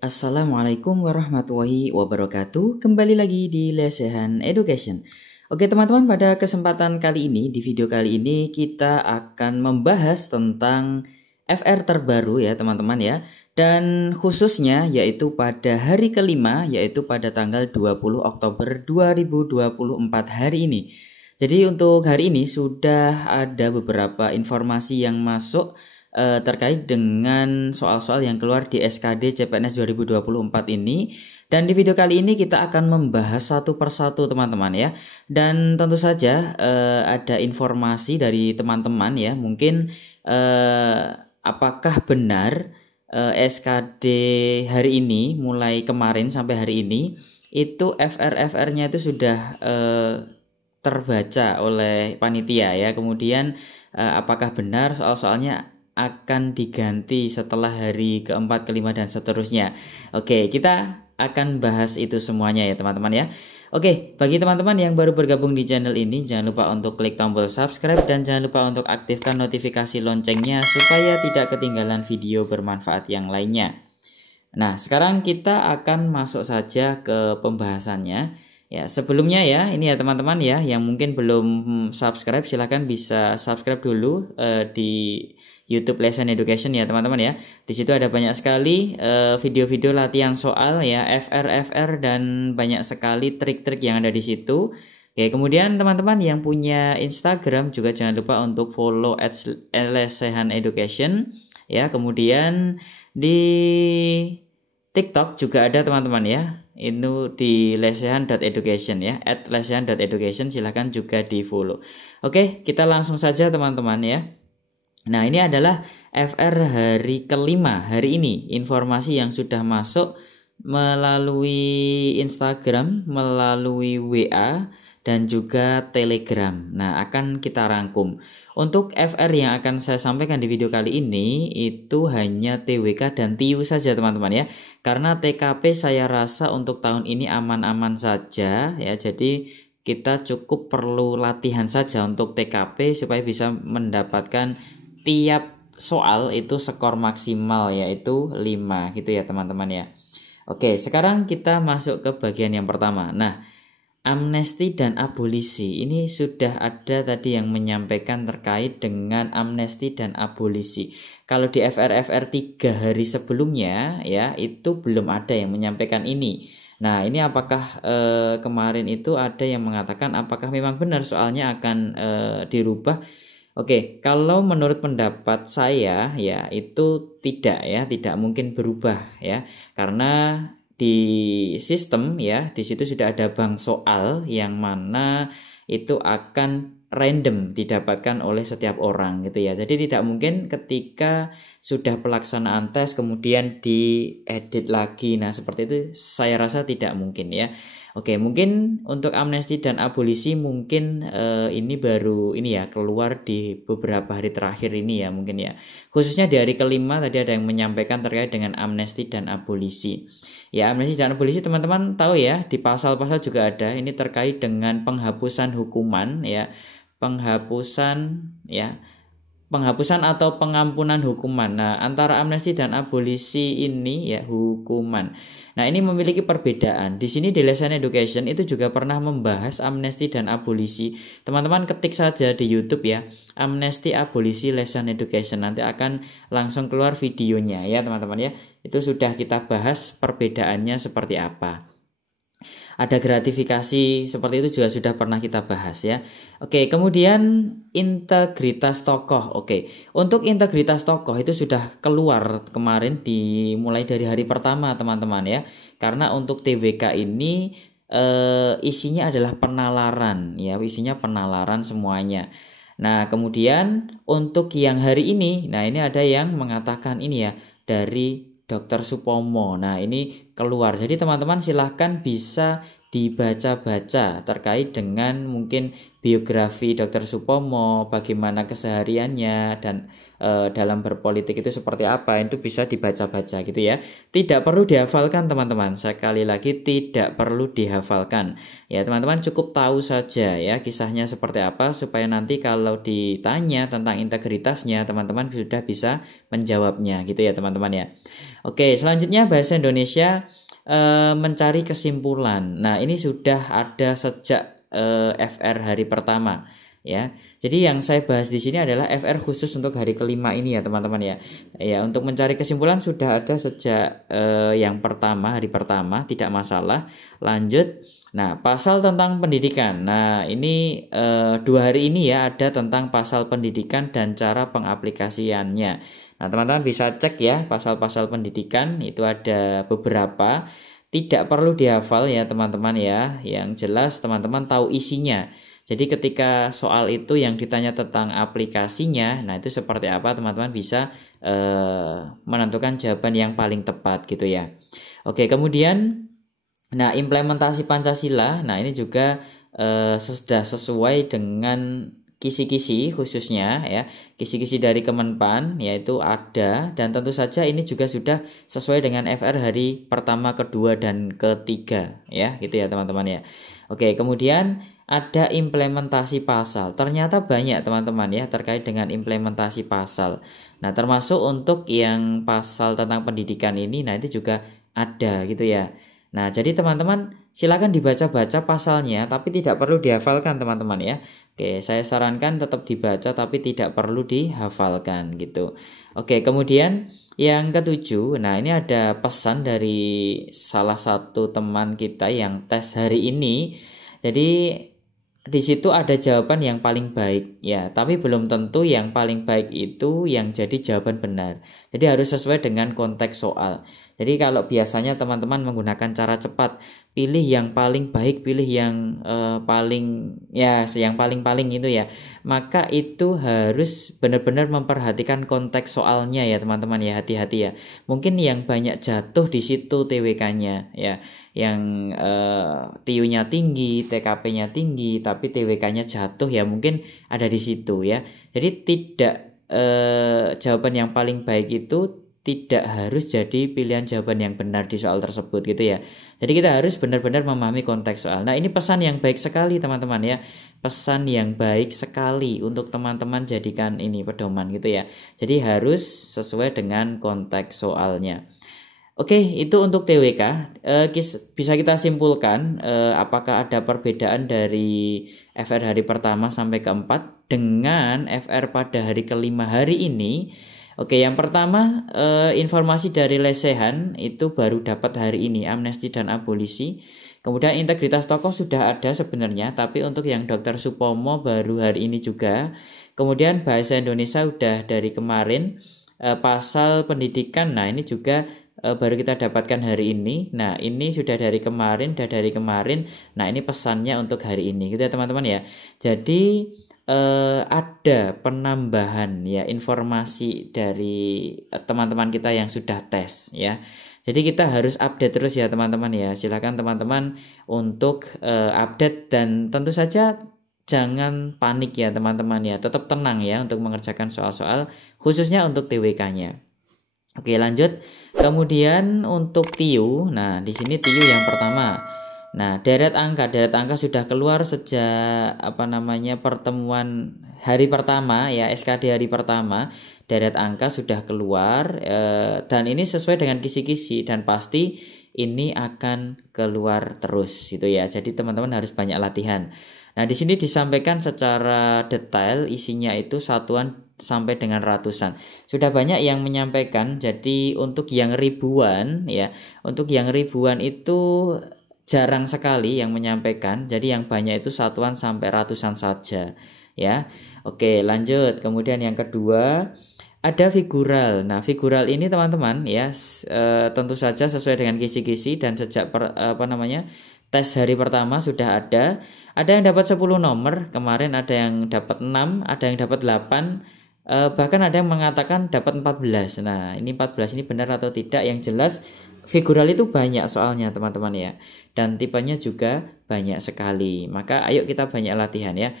Assalamualaikum warahmatullahi wabarakatuh. Kembali lagi di Lesehan Education. Oke teman-teman, pada kesempatan kali ini, di video kali ini kita akan membahas tentang FR terbaru ya teman-teman ya. Dan khususnya yaitu pada hari kelima, yaitu pada tanggal 20 Oktober 2024 hari ini. Jadi untuk hari ini sudah ada beberapa informasi yang masuk terkait dengan soal-soal yang keluar di SKD CPNS 2024 ini. Dan di video kali ini kita akan membahas satu persatu teman-teman ya. Dan tentu saja ada informasi dari teman-teman ya. Mungkin apakah benar SKD hari ini mulai kemarin sampai hari ini itu FR-FR-nya itu sudah terbaca oleh panitia ya. Kemudian apakah benar soal-soalnya akan diganti setelah hari keempat, kelima, dan seterusnya. Oke, kita akan bahas itu semuanya ya teman-teman ya. Oke, bagi teman-teman yang baru bergabung di channel ini, jangan lupa untuk klik tombol subscribe dan jangan lupa untuk aktifkan notifikasi loncengnya supaya tidak ketinggalan video bermanfaat yang lainnya. Nah, sekarang kita akan masuk saja ke pembahasannya. Ya, sebelumnya ya, ini ya teman-teman ya, yang mungkin belum subscribe silahkan bisa subscribe dulu di YouTube Lesson Education ya teman-teman ya. Di situ ada banyak sekali video-video latihan soal ya, FR dan banyak sekali trik-trik yang ada di situ. Oke, kemudian teman-teman yang punya Instagram juga jangan lupa untuk follow @lesehan education ya. Kemudian di TikTok juga ada teman-teman ya. Itu di lesehan.education ya, @lesehan.education, silahkan juga di follow. Oke, kita langsung saja teman-teman ya. Nah, ini adalah FR hari kelima hari ini, informasi yang sudah masuk melalui Instagram, melalui WA, dan juga Telegram. Nah, akan kita rangkum. Untuk FR yang akan saya sampaikan di video kali ini itu hanya TWK dan TIU saja teman-teman ya. Karena TKP saya rasa untuk tahun ini aman-aman saja ya. Jadi kita cukup perlu latihan saja untuk TKP supaya bisa mendapatkan tiap soal itu skor maksimal yaitu 5 gitu ya teman-teman ya. Oke, sekarang kita masuk ke bagian yang pertama. Nah, amnesti dan abolisi ini sudah ada tadi yang menyampaikan terkait dengan amnesti dan abolisi. Kalau di FR 3 hari sebelumnya ya itu belum ada yang menyampaikan ini. Nah, ini apakah kemarin itu ada yang mengatakan apakah memang benar soalnya akan dirubah? Oke, kalau menurut pendapat saya ya itu tidak mungkin berubah ya. Karena di sistem ya, di situ sudah ada bank soal yang mana itu akan random didapatkan oleh setiap orang gitu ya. Jadi tidak mungkin ketika sudah pelaksanaan tes kemudian diedit lagi. Nah, seperti itu saya rasa tidak mungkin ya. Oke, mungkin untuk amnesti dan abolisi mungkin ini baru ini ya keluar di beberapa hari terakhir ini ya mungkin ya. Khususnya di hari kelima tadi ada yang menyampaikan terkait dengan amnesti dan abolisi. Ya, amnesti dan abolisi teman-teman tahu ya, di pasal-pasal juga ada. Ini terkait dengan penghapusan hukuman ya. Penghapusan atau pengampunan hukuman. Nah, antara amnesti dan abolisi ini ya hukuman. Nah, ini memiliki perbedaan. Di sini di Lesson Education itu juga pernah membahas amnesti dan abolisi. Teman-teman ketik saja di YouTube ya, amnesti abolisi Lesson Education. Nanti akan langsung keluar videonya ya, teman-teman ya. Itu sudah kita bahas perbedaannya seperti apa. Ada gratifikasi seperti itu juga sudah pernah kita bahas ya. Oke, kemudian integritas tokoh. Oke, untuk integritas tokoh itu sudah keluar kemarin dimulai dari hari pertama teman-teman ya. Karena untuk TWK ini isinya adalah penalaran ya, isinya penalaran semuanya. Nah, kemudian untuk yang hari ini, nah ini ada yang mengatakan ini ya dari Dr. Supomo. Nah, ini keluar. Jadi teman-teman silahkan bisa dibaca-baca terkait dengan mungkin biografi Dr. Supomo, bagaimana kesehariannya dan dalam berpolitik itu seperti apa, itu bisa dibaca-baca gitu ya. Tidak perlu dihafalkan teman-teman. Sekali lagi tidak perlu dihafalkan. Ya, teman-teman cukup tahu saja ya kisahnya seperti apa supaya nanti kalau ditanya tentang integritasnya teman-teman sudah bisa menjawabnya gitu ya teman-teman ya. Oke, selanjutnya bahasa Indonesia mencari kesimpulan. Nah, ini sudah ada sejak FR hari pertama ya. Jadi yang saya bahas di sini adalah FR khusus untuk hari kelima ini ya teman-teman ya. Ya, untuk mencari kesimpulan sudah ada sejak yang pertama, hari pertama, tidak masalah. Lanjut. Nah, pasal tentang pendidikan. Nah, ini 2 hari ini ya ada tentang pasal pendidikan dan cara pengaplikasiannya. Nah, teman-teman bisa cek ya pasal-pasal pendidikan, itu ada beberapa. Tidak perlu dihafal ya teman-teman ya. Yang jelas teman-teman tahu isinya. Jadi ketika soal itu yang ditanya tentang aplikasinya, nah itu seperti apa teman-teman bisa menentukan jawaban yang paling tepat gitu ya. Oke, kemudian nah implementasi Pancasila, nah ini juga sudah sesuai dengan kisi-kisi khususnya ya, kisi-kisi dari Kemenpan yaitu ada, dan tentu saja ini juga sudah sesuai dengan FR hari pertama, kedua, dan ketiga ya gitu ya teman-teman ya. Oke, kemudian ada implementasi pasal. Ternyata banyak teman-teman ya terkait dengan implementasi pasal. Nah, termasuk untuk yang pasal tentang pendidikan ini, nah itu juga ada gitu ya. Nah, jadi teman-teman silakan dibaca-baca pasalnya, tapi tidak perlu dihafalkan teman-teman ya. Oke, saya sarankan tetap dibaca tapi tidak perlu dihafalkan gitu. Oke, kemudian yang ketujuh, nah ini ada pesan dari salah satu teman kita yang tes hari ini. Jadi di situ ada jawaban yang paling baik ya, tapi belum tentu yang paling baik itu yang jadi jawaban benar. Jadi harus sesuai dengan konteks soal. Jadi kalau biasanya teman-teman menggunakan cara cepat, pilih yang paling baik, pilih yang paling ya, yang paling-paling itu ya. Maka itu harus benar-benar memperhatikan konteks soalnya ya teman-teman ya, hati-hati ya. Mungkin yang banyak jatuh di situ TWK-nya ya, yang TU-nya tinggi, TKP-nya tinggi, tapi TWK-nya jatuh ya, mungkin ada di situ ya. Jadi tidak jawaban yang paling baik itu tidak harus jadi pilihan jawaban yang benar di soal tersebut gitu ya. Jadi kita harus benar-benar memahami konteks soal. Nah, ini pesan yang baik sekali teman-teman ya. Pesan yang baik sekali untuk teman-teman jadikan ini pedoman gitu ya. Jadi harus sesuai dengan konteks soalnya. Oke, itu untuk TWK. Bisa kita simpulkan apakah ada perbedaan dari FR hari pertama sampai keempat dengan FR pada hari kelima hari ini. Oke, yang pertama informasi dari lesehan itu baru dapat hari ini, amnesti dan abolisi. Kemudian integritas tokoh sudah ada sebenarnya, tapi untuk yang Dr. Supomo baru hari ini juga. Kemudian bahasa Indonesia sudah dari kemarin. Pasal pendidikan, nah ini juga baru kita dapatkan hari ini. Nah, ini sudah dari kemarin, Nah, ini pesannya untuk hari ini gitu ya teman-teman ya. Jadi ada penambahan ya informasi dari teman-teman kita yang sudah tes ya. Jadi kita harus update terus ya teman-teman ya. Silakan teman-teman untuk update, dan tentu saja jangan panik ya teman-teman ya. Tetap tenang ya untuk mengerjakan soal-soal khususnya untuk TWK-nya. Oke, lanjut. Kemudian untuk TIU, nah di sini TIU yang pertama. Nah, deret angka sudah keluar sejak pertemuan hari pertama ya, SKD hari pertama. Deret angka sudah keluar dan ini sesuai dengan kisi-kisi dan pasti ini akan keluar terus gitu ya. Jadi teman-teman harus banyak latihan. Nah, di sini disampaikan secara detail isinya itu satuan sampai dengan ratusan. Sudah banyak yang menyampaikan. Jadi untuk yang ribuan ya, itu jarang sekali yang menyampaikan. Jadi yang banyak itu satuan sampai ratusan saja ya. Oke, lanjut. Kemudian yang kedua ada figural. Nah, figural ini teman-teman ya tentu saja sesuai dengan kisi-kisi dan sejak tes hari pertama sudah ada. Ada yang dapat 10 nomor, kemarin ada yang dapat 6, ada yang dapat 8, bahkan ada yang mengatakan dapat 14. Nah, ini 14 ini benar atau tidak? Yang jelas figural itu banyak soalnya teman-teman ya. Dan tipenya juga banyak sekali. Maka ayo kita banyak latihan ya.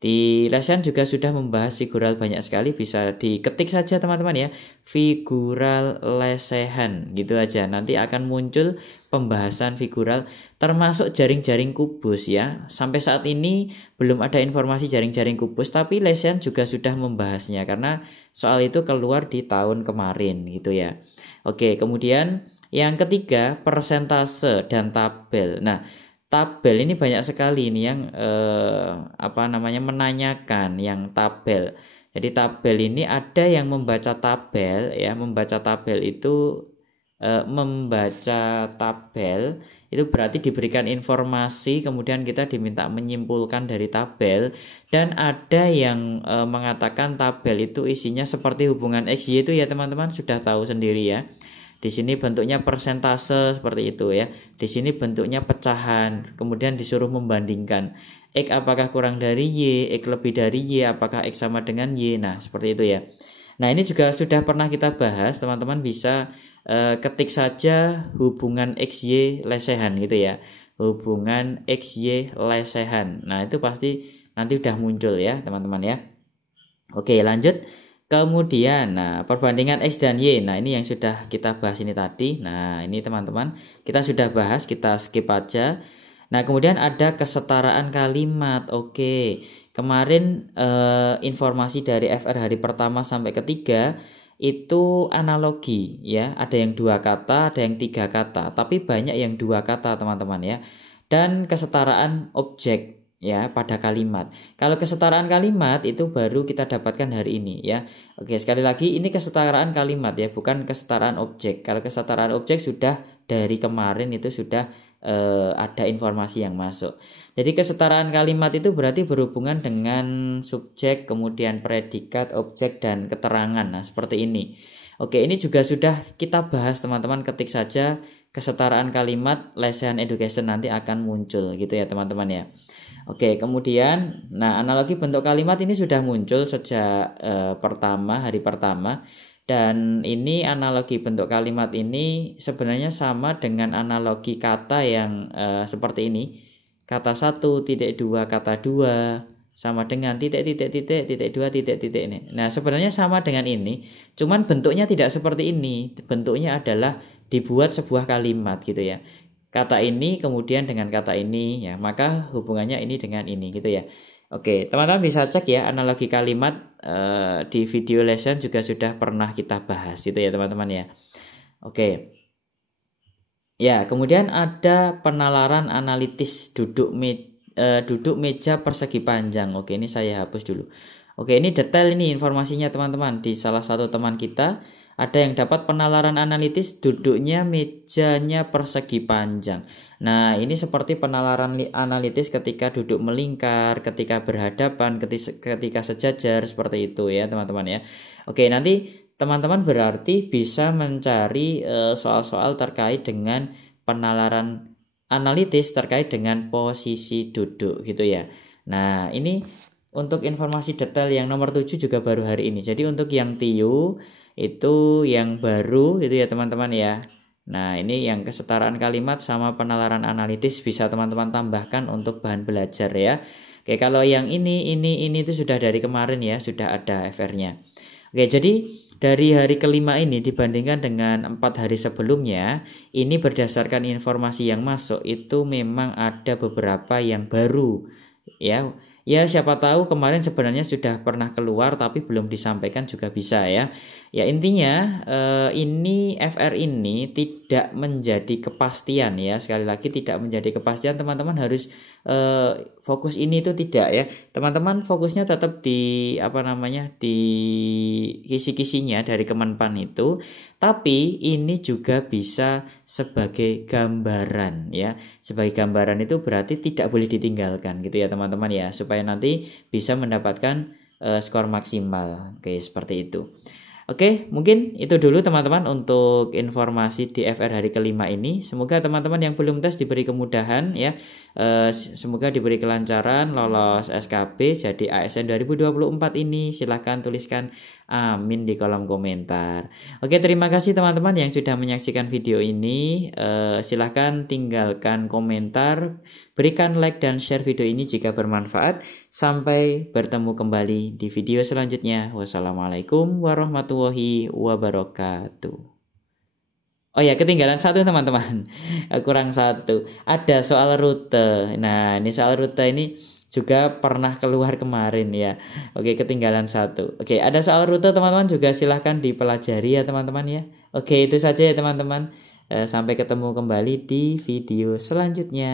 Di lesehan juga sudah membahas figural banyak sekali, bisa diketik saja teman-teman ya, figural lesehan gitu aja, nanti akan muncul pembahasan figural termasuk jaring-jaring kubus ya. Sampai saat ini belum ada informasi jaring-jaring kubus, tapi lesehan juga sudah membahasnya karena soal itu keluar di tahun kemarin gitu ya. Oke, kemudian yang ketiga persentase dan tabel. Nah, tabel ini banyak sekali ini yang menanyakan yang tabel. Jadi tabel ini ada yang membaca tabel ya, membaca tabel itu berarti diberikan informasi kemudian kita diminta menyimpulkan dari tabel, dan ada yang mengatakan tabel itu isinya seperti hubungan XY itu ya teman-teman sudah tahu sendiri ya. Di sini bentuknya persentase seperti itu ya. Di sini bentuknya pecahan. Kemudian disuruh membandingkan X apakah kurang dari Y, X lebih dari Y, apakah X sama dengan Y. Nah, seperti itu ya. Nah, ini juga sudah pernah kita bahas. Teman-teman bisa ketik saja hubungan XY lesehan gitu ya. Hubungan XY lesehan. Nah, itu pasti nanti udah muncul ya, teman-teman ya. Oke, lanjut. Kemudian, nah perbandingan X dan Y, nah ini yang sudah kita bahas ini tadi. Nah ini teman-teman, kita sudah bahas, kita skip aja. Nah kemudian ada kesetaraan kalimat. Oke, kemarin informasi dari FR hari pertama sampai ketiga itu analogi ya. Ada yang 2 kata, ada yang 3 kata, tapi banyak yang 2 kata teman-teman ya. Dan kesetaraan objek ya pada kalimat. Kalau kesetaraan kalimat itu baru kita dapatkan hari ini ya. Oke, sekali lagi ini kesetaraan kalimat ya, bukan kesetaraan objek. Kalau kesetaraan objek sudah dari kemarin itu sudah ada informasi yang masuk. Jadi kesetaraan kalimat itu berarti berhubungan dengan subjek, kemudian predikat, objek, dan keterangan. Nah seperti ini. Oke, ini juga sudah kita bahas teman-teman, ketik saja kesetaraan kalimat lesehan education nanti akan muncul gitu ya teman-teman ya. Oke, kemudian nah analogi bentuk kalimat ini sudah muncul sejak hari pertama, dan ini analogi bentuk kalimat ini sebenarnya sama dengan analogi kata yang seperti ini. Kata 1, titik 2, kata 2 sama dengan titik 2 titik ini. Nah, sebenarnya sama dengan ini, cuman bentuknya tidak seperti ini. Bentuknya adalah dibuat sebuah kalimat gitu ya. Kata ini kemudian dengan kata ini ya, maka hubungannya ini dengan ini gitu ya. Oke, teman-teman bisa cek ya analogi kalimat di video lesson juga sudah pernah kita bahas gitu ya teman-teman ya. Oke. Ya, kemudian ada penalaran analitis duduk meja persegi panjang. Oke, ini saya hapus dulu. Oke, ini detail ini informasinya teman-teman. Di salah satu teman kita ada yang dapat penalaran analitis duduknya mejanya persegi panjang. Nah, ini seperti penalaran analitis ketika duduk melingkar, ketika berhadapan, ketika sejajar, seperti itu ya teman-teman ya. Oke, nanti teman-teman berarti bisa mencari soal-soal terkait dengan penalaran analitis terkait dengan posisi duduk gitu ya. Nah, ini untuk informasi detail yang nomor 7 juga baru hari ini. Jadi untuk yang TIU itu yang baru itu ya teman-teman ya. Nah ini yang kesetaraan kalimat sama penalaran analitis bisa teman-teman tambahkan untuk bahan belajar ya. Oke, kalau yang ini itu sudah dari kemarin ya, sudah ada FR-nya. Oke, jadi dari hari kelima ini dibandingkan dengan 4 hari sebelumnya, ini berdasarkan informasi yang masuk itu memang ada beberapa yang baru ya. Ya siapa tahu kemarin sebenarnya sudah pernah keluar tapi belum disampaikan juga bisa ya. Ya intinya ini FR ini tidak menjadi kepastian ya. Sekali lagi tidak menjadi kepastian, teman-teman harus fokus ini itu tidak ya. Teman-teman fokusnya tetap di di kisi-kisinya dari Kemenpan itu. Tapi ini juga bisa sebagai gambaran ya. Sebagai gambaran itu berarti tidak boleh ditinggalkan gitu ya teman-teman ya, supaya nanti bisa mendapatkan skor maksimal. Oke, seperti itu. Oke, mungkin itu dulu teman-teman untuk informasi di FR hari kelima ini. Semoga teman-teman yang belum tes diberi kemudahan ya. Semoga diberi kelancaran lolos SKB jadi ASN 2024 ini. Silahkan tuliskan amin di kolom komentar. Oke, terima kasih teman-teman yang sudah menyaksikan video ini. Silahkan tinggalkan komentar, berikan like dan share video ini jika bermanfaat. Sampai bertemu kembali di video selanjutnya. Wassalamualaikum warahmatullahi wabarakatuh. Oh ya, ketinggalan satu teman-teman. Kurang satu. Ada soal rute. Nah, ini soal rute ini juga pernah keluar kemarin ya. Oke, ketinggalan satu. Oke, ada soal rute teman-teman juga silahkan dipelajari ya teman-teman ya. Oke, itu saja ya teman-teman. Sampai ketemu kembali di video selanjutnya.